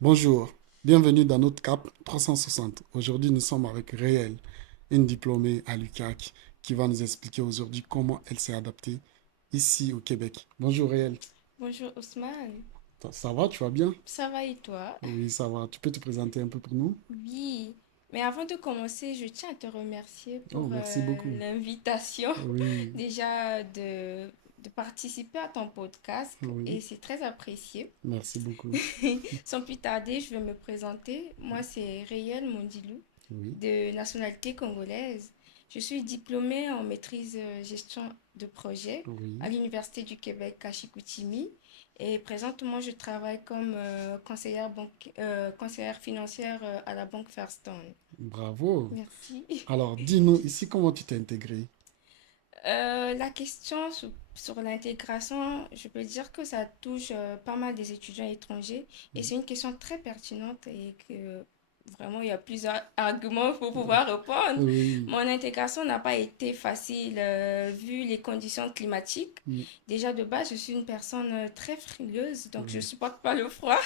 Bonjour, bienvenue dans notre CAP 360. Aujourd'hui, nous sommes avec Réel, une diplômée à l'UQAC, qui va nous expliquer aujourd'hui comment elle s'est adaptée ici au Québec. Bonjour Réel, Bonjour Ousmane, ça va, tu vas bien? ça va et toi? Oui, ça va. Tu peux te présenter un peu pour nous? Oui, mais avant de commencer, je tiens à te remercier Oh, pour merci beaucoup. l'invitation Oui, déjà de participer à ton podcast oui, et c'est très apprécié. merci beaucoup. Sans plus tarder, je vais me présenter. Moi, c'est Réel Mondilou, Oui, de nationalité congolaise. Je suis diplômée en maîtrise gestion de projet à oui, l'Université du Québec à Chicoutimi. Et présentement, je travaille comme conseillère financière à la Banque Fairstone. bravo. Merci. Alors, dis-nous ici comment tu t'es intégré. La question sur l'intégration, je peux dire que ça touche pas mal des étudiants étrangers et c'est une question très pertinente et que vraiment il y a plusieurs arguments pour pouvoir répondre. Oui, Mon intégration n'a pas été facile vu les conditions climatiques. mm, Déjà de base, je suis une personne très frileuse, donc je oui. supporte pas le froid.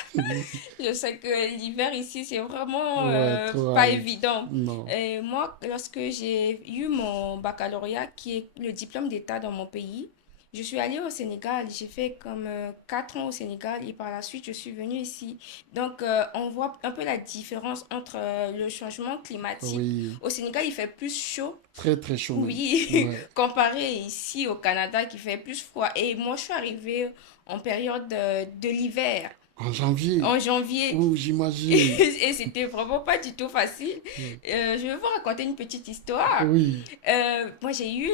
Je sais que l'hiver ici, c'est vraiment Ouais, trop pas aride. évident. Non. Et moi, lorsque j'ai eu mon baccalauréat, qui est le diplôme d'État dans mon pays, je suis allée au Sénégal. J'ai fait comme 4 ans au Sénégal et par la suite, je suis venue ici. Donc, on voit un peu la différence entre le changement climatique. Oui, Au Sénégal, il fait plus chaud. très très chaud même. Oui, Ouais. comparé ici au Canada qui fait plus froid. Et moi, je suis arrivée en période de l'hiver, En janvier. en janvier. Oh, j'imagine. Et c'était vraiment pas du tout facile. Ouais. Je vais vous raconter une petite histoire. Oui, Moi, j'ai eu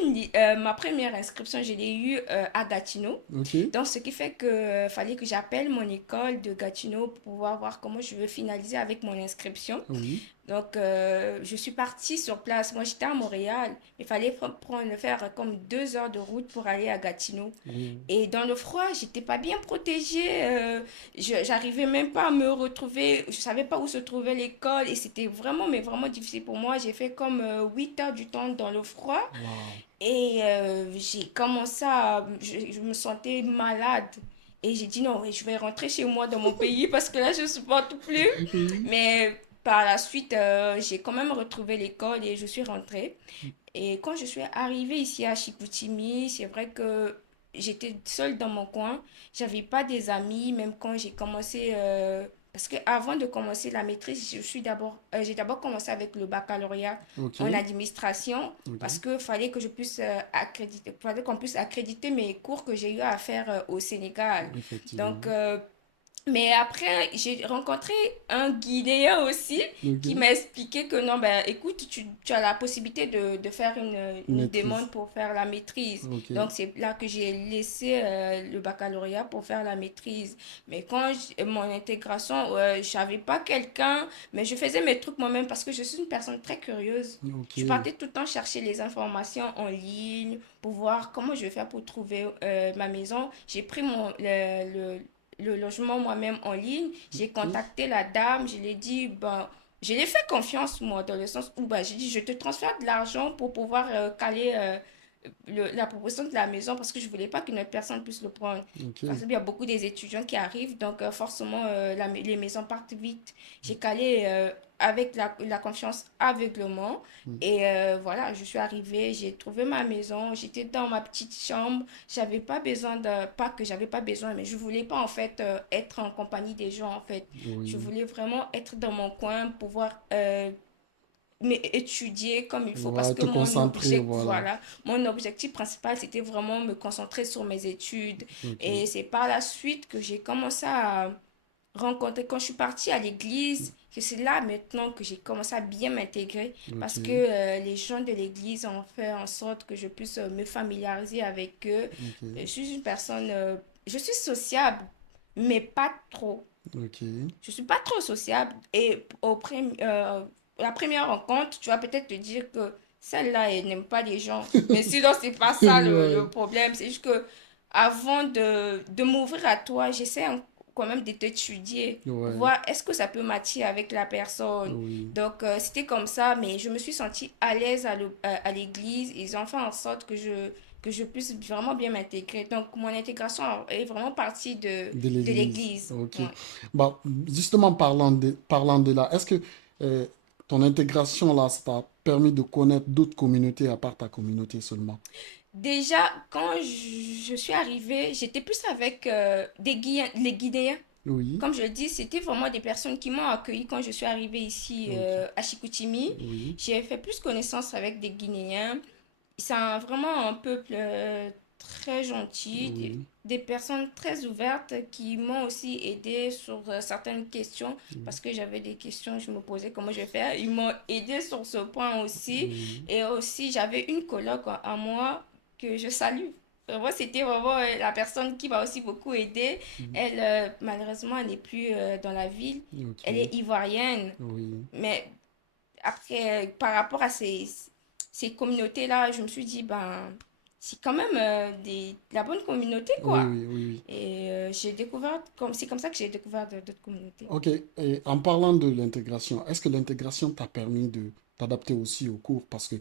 ma première inscription, je l'ai eue à Gatineau. ok. Donc, ce qui fait que fallait que j'appelle mon école de Gatineau pour pouvoir voir comment je veux finaliser avec mon inscription. Oui, Donc, je suis partie sur place. Moi, j'étais à Montréal. Il fallait faire comme 2 heures de route pour aller à Gatineau. oh, Et dans le froid, j'étais pas bien protégée. J'arrivais même pas à me retrouver. Je savais pas où se trouvait l'école. Et c'était vraiment, mais vraiment difficile pour moi. J'ai fait comme 8 heures du temps dans le froid. wow. Et j'ai commencé à... Je me sentais malade. Et j'ai dit non, je vais rentrer chez moi dans mon pays parce que là, je ne supporte plus. Oui, Mais par la suite, j'ai quand même retrouvé l'école et je suis rentrée. Et quand je suis arrivée ici à Chicoutimi, c'est vrai que j'étais seule dans mon coin. J'avais pas des amis, même quand j'ai commencé. Parce que avant de commencer la maîtrise, j'ai d'abord commencé avec le baccalauréat ok, en administration ok, parce que fallait que je puisse fallait qu'on puisse accréditer mes cours que j'ai eu à faire au Sénégal. Donc, effectivement. mais après, j'ai rencontré un Guinéen aussi Ok, qui m'a expliqué que non, ben écoute, tu as la possibilité de faire une maîtrise. demande pour faire la maîtrise. Ok, Donc c'est là que j'ai laissé le baccalauréat pour faire la maîtrise. Mais quand mon intégration, je n'avais pas quelqu'un, mais je faisais mes trucs moi-même parce que je suis une personne très curieuse. ok, Je partais tout le temps chercher les informations en ligne pour voir comment je vais faire pour trouver ma maison. J'ai pris le logement moi-même en ligne. J'ai ok, contacté la dame, je lui ai dit, ben, je lui ai fait confiance, moi, dans le sens où ben, j'ai dit, je te transfère de l'argent pour pouvoir caler la proposition de la maison parce que je voulais pas qu'une autre personne puisse le prendre. ok. Parce qu'il y a beaucoup des étudiants qui arrivent, donc forcément, les maisons partent vite. J'ai calé avec la confiance aveuglement. Mm. Et voilà, je suis arrivée, j'ai trouvé ma maison, j'étais dans ma petite chambre. J'avais pas besoin de... Pas que j'avais pas besoin, mais je voulais pas en fait être en compagnie des gens en fait. Je Oui, voulais vraiment être dans mon coin, pouvoir mais étudier comme il faut parce ouais, que te concentrer, voilà. mon objectif principal c'était vraiment me concentrer sur mes études Ok, et c'est par la suite que j'ai commencé à rencontrer quand je suis partie à l'église que c'est là maintenant que j'ai commencé à bien m'intégrer ok, parce que les gens de l'église ont fait en sorte que je puisse me familiariser avec eux. Je ok, suis une personne je suis sociable mais pas trop. ok. Je suis pas trop sociable et la première rencontre, tu vas peut-être te dire que celle-là, elle n'aime pas les gens. Mais sinon, c'est pas ça Ouais, le problème. C'est juste que avant de m'ouvrir à toi, quand même de t'étudier, Ouais, voir est-ce que ça peut matcher avec la personne. oui. Donc, c'était comme ça, mais je me suis sentie à l'aise à l'église. Ils ont fait en sorte que je puisse vraiment bien m'intégrer. Donc, mon intégration est vraiment partie De de l'église. l'église. Ok. Ouais. Bah, justement, parlant de là, est-ce que euh, ton intégration là, ça t'a permis de connaître d'autres communautés à part ta communauté seulement? Déjà, quand je suis arrivée, j'étais plus avec les Guinéens. Oui. Comme je le dis, c'était vraiment des personnes qui m'ont accueilli quand je suis arrivée ici Ok. à Chicoutimi. Oui. J'ai fait plus connaissance avec des Guinéens. C'est vraiment un peuple très gentil, Oui. des personnes très ouvertes qui m'ont aussi aidé sur certaines questions Oui. parce que j'avais des questions, je me posais comment je vais faire. Ils m'ont aidé sur ce point aussi. Oui. Et aussi, j'avais une coloc à moi que je salue. Moi, c'était vraiment la personne qui m'a aussi beaucoup aidé. Oui. Elle, malheureusement, elle n'est plus dans la ville. Ok. Elle est ivoirienne. Oui. Mais après, par rapport à ces communautés-là, je me suis dit, ben, c'est quand même la bonne communauté, Oui, quoi. oui, oui, oui. Et j'ai découvert, c'est comme ça que j'ai découvert d'autres communautés. Ok. Et en parlant de l'intégration, est-ce que l'intégration t'a permis de t'adapter aussi aux cours? Parce que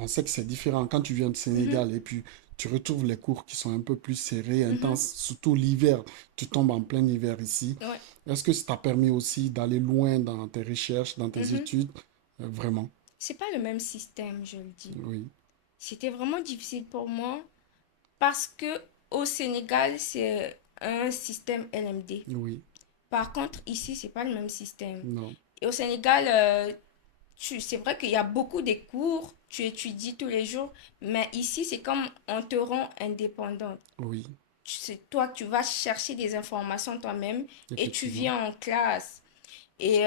on sait que c'est différent quand tu viens du Mhm, Sénégal et puis tu retrouves les cours qui sont un peu plus serrés, mhm, intenses, surtout l'hiver. Tu tombes en plein hiver ici. ouais, Est-ce que ça t'a permis aussi d'aller loin dans tes recherches, dans tes mhm. études? Vraiment. C'est pas le même système, je le dis. Oui. C'était vraiment difficile pour moi parce que au Sénégal, c'est un système LMD. Oui. Par contre, ici, c'est pas le même système. Non. Et au Sénégal, c'est vrai qu'il y a beaucoup de cours, tu étudies tous les jours, mais ici, c'est comme on te rend indépendante. Oui. C'est toi, tu vas chercher des informations toi-même et tu Effectivement. viens en classe. Et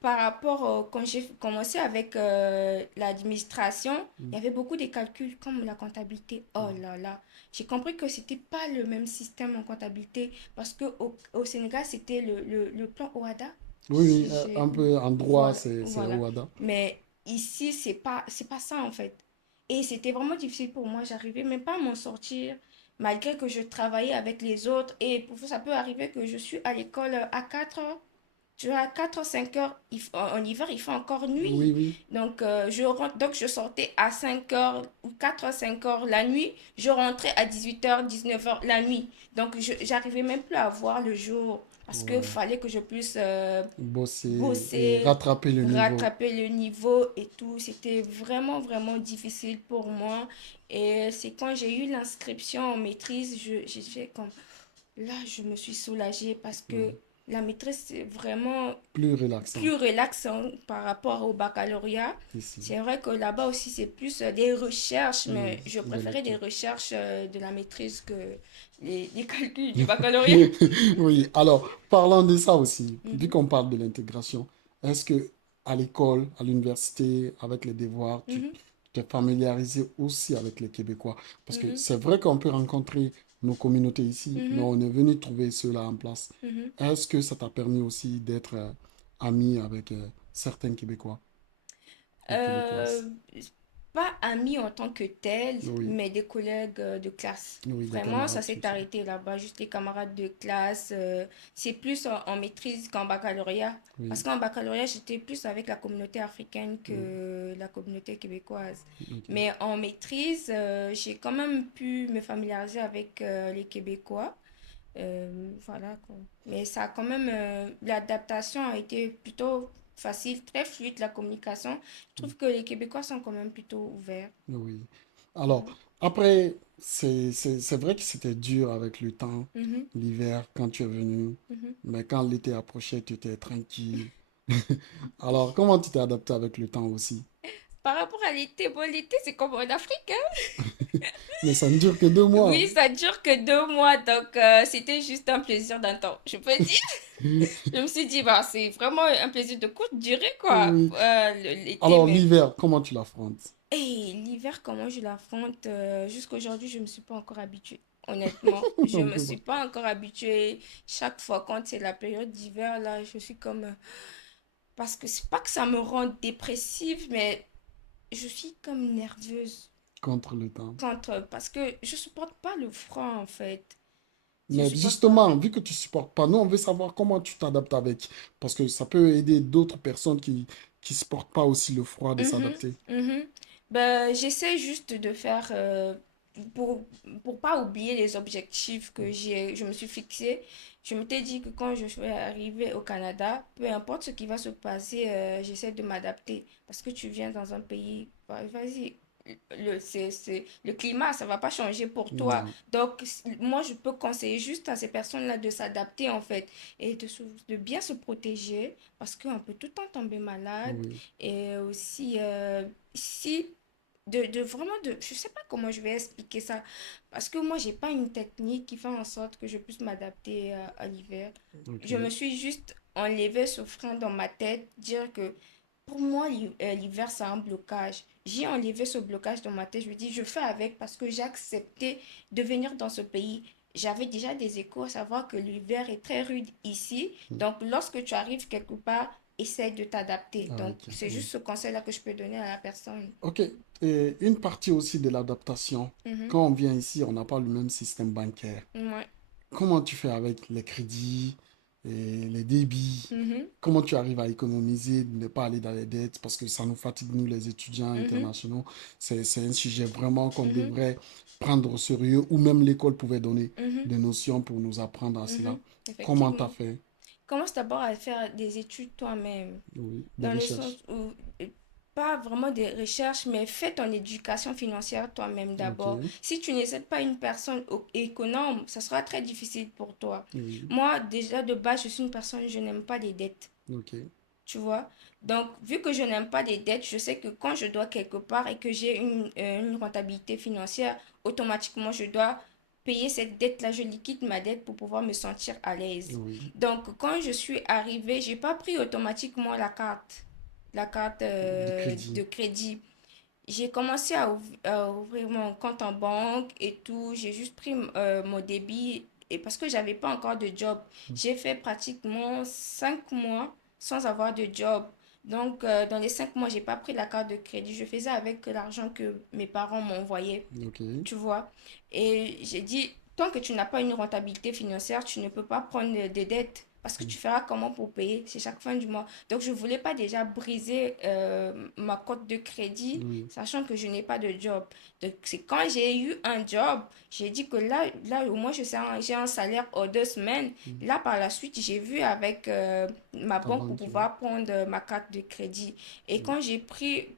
par rapport, quand j'ai commencé avec l'administration, il y Mm. avait beaucoup de calculs comme la comptabilité. Oh là là, j'ai compris que c'était pas le même système en comptabilité parce que au Sénégal, c'était le plan OHADA. Oui, oui, J'ai- un peu en droit, Voilà, c'est voilà. OHADA. Mais ici, c'est pas ça en fait. Et c'était vraiment difficile pour moi. J'arrivais même pas à m'en sortir malgré que je travaillais avec les autres. Et parfois, ça peut arriver que je suis à l'école à 4 heures. Tu vois, à 4 ou 5 heures, en hiver, il fait encore Oui, nuit. oui. Donc, donc, je sortais à 5 heures ou 4 à 5 heures la nuit. Je rentrais à 18 heures, 19 heures la nuit. Donc, j'arrivais même plus à voir le jour parce qu'il Ouais. fallait que je puisse Bosser et bosser, rattraper le niveau. rattraper le niveau et tout. C'était vraiment, vraiment difficile pour moi. Et c'est quand j'ai eu l'inscription en maîtrise, j'ai fait comme... Là, je me suis soulagée parce que Ouais. la maîtrise, c'est vraiment Plus relaxant plus relaxant par rapport au baccalauréat. ici. C'est vrai que là-bas aussi, c'est plus des recherches, Oui, mais je des préférais des lectures. recherches de la maîtrise que les calculs du baccalauréat. Oui, alors, parlant de ça aussi, vu Mhm, qu'on parle de l'intégration, est-ce que à l'école, à l'université, avec les devoirs, tu mhm, t'es familiarisé aussi avec les Québécois? Parce que mhm, c'est vrai qu'on peut rencontrer nos communautés ici, mais mhm, on est venu trouver ceux-là en place. mhm. Est-ce que ça t'a permis aussi d'être ami avec certains Québécois et Euh, Québécoises? Pas amis en tant que tels, Oui, mais des collègues de classe. oui, des Vraiment, ça camarades s'est comme ça. arrêté là-bas, juste les camarades de classe. C'est plus en maîtrise qu'en baccalauréat. Parce Oui, qu'en baccalauréat, j'étais plus avec la communauté africaine oui, que la communauté québécoise. ok. Mais en maîtrise, j'ai quand même pu me familiariser avec les Québécois. Voilà quoi. Mais ça a quand même, l'adaptation a été plutôt facile, très fluide, la communication. Je trouve que les Québécois sont quand même plutôt ouverts. Oui. Alors, Mhm. après, c'est vrai que c'était dur avec le temps, Mhm. l'hiver, quand tu es venu. Mhm. Mais quand l'été approchait, tu étais tranquille. Alors, comment tu t'es adapté avec le temps aussi? Par rapport à l'été, bon, l'été, c'est comme en Afrique, hein. Mais ça ne dure que 2 mois. Oui, ça dure que 2 mois, donc c'était juste un plaisir d'un temps, je peux dire. Je me suis dit, bah, c'est vraiment un plaisir de courte durée, quoi, Oui. l'été, Alors, mais... l'hiver, comment tu l'affrontes? Et l'hiver, comment je l'affronte, jusqu'à aujourd'hui, je ne me suis pas encore habituée. Honnêtement, je On ne me peut suis pas. pas encore habituée. Chaque fois, quand c'est la période d'hiver, là, je suis comme... parce que c'est pas que ça me rend dépressive, mais je suis comme nerveuse Contre le temps. contre... Parce que je supporte pas le froid, en fait. Je Mais supporte pas. justement, vu que tu supportes pas, nous, on veut savoir comment tu t'adaptes avec. Parce que ça peut aider d'autres personnes qui supportent pas aussi le froid de Mhm, s'adapter. mhm. Ben, j'essaie juste de faire pour pour pas oublier les objectifs que je me suis fixé. Je m'étais dit que quand je vais arriver au Canada, peu importe ce qui va se passer, j'essaie de m'adapter parce que tu viens dans un pays, vas-y, le climat, ça va pas changer pour toi. Non, Donc moi je peux conseiller juste à ces personnes-là de s'adapter en fait et de bien se protéger parce qu'on peut tout le temps tomber malade oui. et aussi, si, vraiment, je sais pas comment je vais expliquer ça, parce que moi, j'ai pas une technique qui fait en sorte que je puisse m'adapter à l'hiver. Ok. Je me suis juste enlevé ce frein dans ma tête, dire que pour moi, l'hiver, c'est un blocage. J'ai enlevé ce blocage dans ma tête. Je me dis, je fais avec parce que j'ai accepté de venir dans ce pays. J'avais déjà des échos à savoir que l'hiver est très rude ici. Donc, lorsque tu arrives quelque part, essaie de t'adapter. Ah, Donc, ok, c'est oui. juste ce conseil-là que je peux donner à la personne. Ok. Et une partie aussi de l'adaptation. Mhm. Quand on vient ici, on n'a pas le même système bancaire. Ouais. Comment tu fais avec les crédits et les débits? Mhm. Comment tu arrives à économiser, ne pas aller dans les dettes? Parce que ça nous fatigue, nous, les étudiants Mhm. internationaux. C'est un sujet vraiment qu'on Mhm. devrait prendre au sérieux, ou même l'école pouvait donner Mhm. des notions pour nous apprendre à cela. Mhm. Comment tu as Effectivement. fait? Commence d'abord à faire des études toi-même. Oui, des Dans le sens recherches. où, pas vraiment des recherches, mais fais ton éducation financière toi-même Ok, d'abord. Si tu n'es pas une personne économe, ça sera très difficile pour toi. oui, Moi, déjà de base, je suis une personne, je n'aime pas les dettes. ok, Tu vois? Donc, vu que je n'aime pas les dettes, je sais que quand je dois quelque part et que j'ai une rentabilité financière, automatiquement, je dois payer cette dette-là. Je liquide ma dette pour pouvoir me sentir à l'aise. oui, Donc, quand je suis arrivée, j'ai pas pris automatiquement la carte du crédit. de crédit. J'ai commencé à ouvrir mon compte en banque et tout. J'ai juste pris mon débit et parce que j'avais pas encore de job. J'ai fait pratiquement 5 mois sans avoir de job. Donc, dans les 5 mois, j'ai pas pris la carte de crédit. Je faisais avec l'argent que mes parents m'envoyaient, Ok, tu vois. Et j'ai dit, tant que tu n'as pas une rentabilité financière, tu ne peux pas prendre des dettes. Parce que tu feras comment pour payer? C'est chaque fin du mois. Donc, je ne voulais pas déjà briser ma cote de crédit, oui, sachant que je n'ai pas de job. Donc, c'est quand j'ai eu un job, j'ai dit que là au moins, j'ai un salaire aux 2 semaines. Là, par la suite, j'ai vu avec ma ta banque pour banque, pouvoir prendre ma carte de crédit. Et oui. quand j'ai pris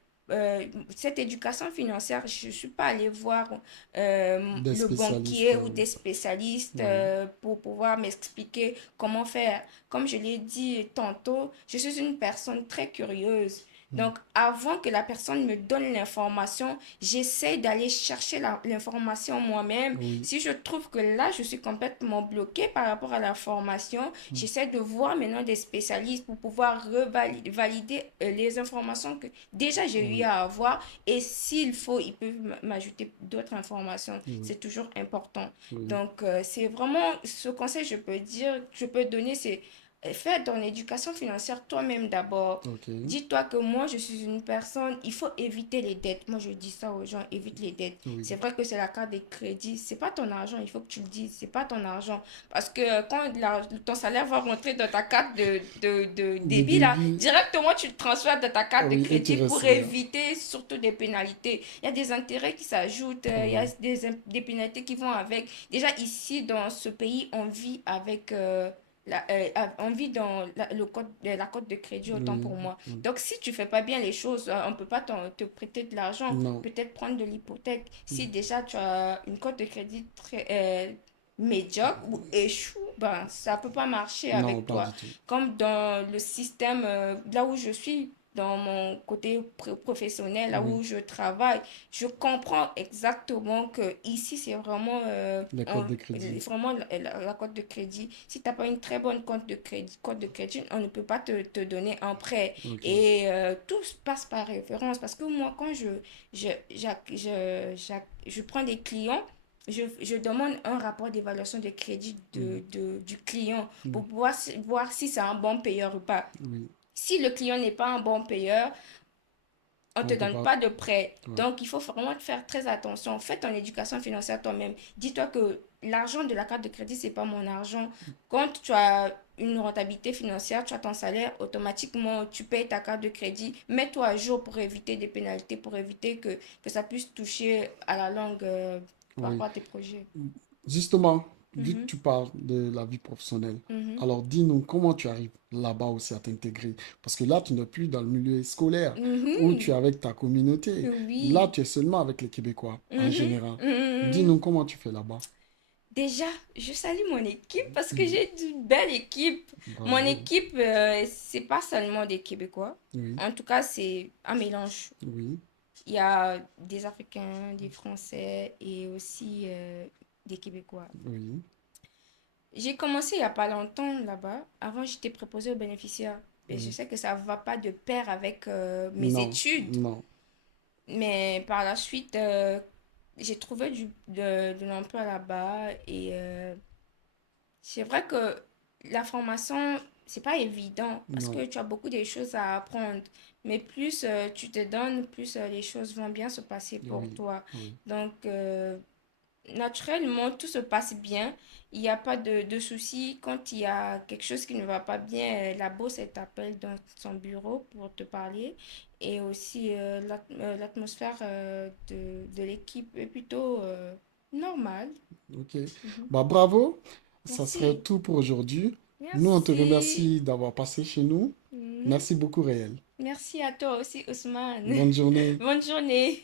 cette éducation financière, je ne suis pas allée voir Des le spécialistes, banquier ou des spécialistes oui. pour pouvoir m'expliquer comment faire. Comme je l'ai dit tantôt, je suis une personne très curieuse. Donc, avant que la personne me donne l'information, j'essaie d'aller chercher l'information moi-même. Oui, Si je trouve que là, je suis complètement bloquée par rapport à l'information, j'essaie de voir maintenant des spécialistes pour pouvoir valider les informations que déjà j'ai eu oui, à avoir. Et s'il faut, ils peuvent m'ajouter d'autres informations. oui, C'est toujours important. oui. Donc, c'est vraiment ce conseil, je peux dire, je peux donner, c'est fais ton éducation financière toi-même d'abord. Ok, Dis-toi que moi, je suis une personne, il faut éviter les dettes. Moi, je dis ça aux gens, évite les dettes. oui. C'est vrai que c'est la carte de crédit, c'est pas ton argent, il faut que tu le dises, c'est pas ton argent. Parce que quand ton salaire va rentrer dans ta carte de Le débit, là, débit, directement, tu le transfères dans ta carte de oui, et tu crédit pour restes là. éviter surtout des pénalités. Il y a des intérêts qui s'ajoutent, il y a Oui, des pénalités qui vont avec. Déjà, ici, dans ce pays, on vit avec on vit dans la cote de crédit autant oui, pour moi. oui. Donc, si tu fais pas bien les choses, on peut pas te prêter de l'argent, Non, peut-être prendre de l'hypothèque. Si déjà tu as une cote de crédit très médiocre ou échoue, ben, ça peut pas marcher non, avec pas toi. du tout. Comme dans le système, là où je suis, dans mon côté professionnel, là Oui, où je travaille, je comprends exactement que ici, c'est vraiment, les codes de crédit. vraiment la cote de crédit. Si tu n'as pas une très bonne cote de crédit, on ne peut pas te donner un prêt. Ok, Et tout se passe par référence. Parce que moi, quand je, je prends des clients, je demande un rapport d'évaluation de crédit oui, du client oui, pour pouvoir voir si c'est un bon payeur ou pas. oui, Si le client n'est pas un bon payeur, on te On peut donne pas. pas de prêt. Ouais. Donc, il faut vraiment faire très attention. Fais ton éducation financière toi-même. Dis-toi que l'argent de la carte de crédit, c'est pas mon argent. Quand tu as une rentabilité financière, tu as ton salaire, automatiquement, tu payes ta carte de crédit. Mets-toi à jour pour éviter des pénalités, pour éviter que ça puisse toucher à la longue par Oui. rapport à tes projets. Justement, vu que Mhm, tu parles de la vie professionnelle, mhm, alors dis-nous comment tu arrives là-bas aussi à t'intégrer. Parce que là, tu n'es plus dans le milieu scolaire où tu es mhm. avec ta communauté. Là, Oui. tu es seulement avec les Québécois en Mhm, général. mhm. Dis-nous comment tu fais là-bas. Déjà, je salue mon équipe parce que j'ai une belle équipe. Mon Bravo. équipe, c'est pas seulement des Québécois. Oui, En tout cas, c'est un mélange. oui, Il y a des Africains, des Français et aussi des Québécois. oui. J'ai commencé il n'y a pas longtemps là-bas. Avant, j'étais préposée aux bénéficiaires. Et je Oui. sais que ça ne va pas de pair avec mes Non, études. non. Mais par la suite, j'ai trouvé de l'emploi là-bas et c'est vrai que la formation, c'est pas évident parce Non. que tu as beaucoup de choses à apprendre. Mais plus tu te donnes, plus les choses vont bien se passer pour Oui, toi. oui. Donc, naturellement, tout se passe bien. Il n'y a pas de soucis. Quand il y a quelque chose qui ne va pas bien, la boss, elle t'appelle dans son bureau pour te parler. Et aussi, l'atmosphère de l'équipe est plutôt normale. Ok. Mhm. Bah, bravo. Ça serait Merci. tout pour aujourd'hui. Nous, on te Merci. remercie d'avoir passé chez nous. Mhm. Merci beaucoup, Réel. Merci à toi aussi, Ousmane. Bonne journée. Bonne journée.